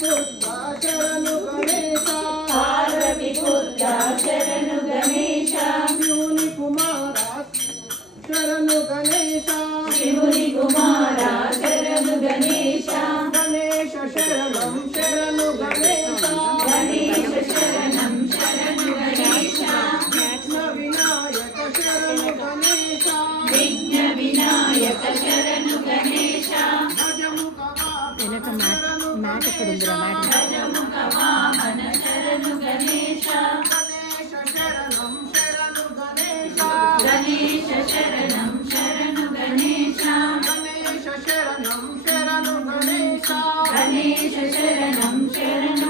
पुत्र शरणु गणेश पार्वती पुत्र शरणु गणेश शिवनि कुमारा शरणु गणेश शिवनि कुमारा शरणु गणेश गणेश शरणं शरणु गणेश गणेश शरणं शरणु गणेश विघ्न विनायक शरणु गणेश विघ्न विनायक शरणु गणेश गजमुख वाहन शरणु गणेश गजमुख वाहन शरणु गणेश गणेश शरणं शरणु गणेश गणेश शरणं शरणु गणेश गणेश शरणं शरणु गणेश गणेश शरणं शरणु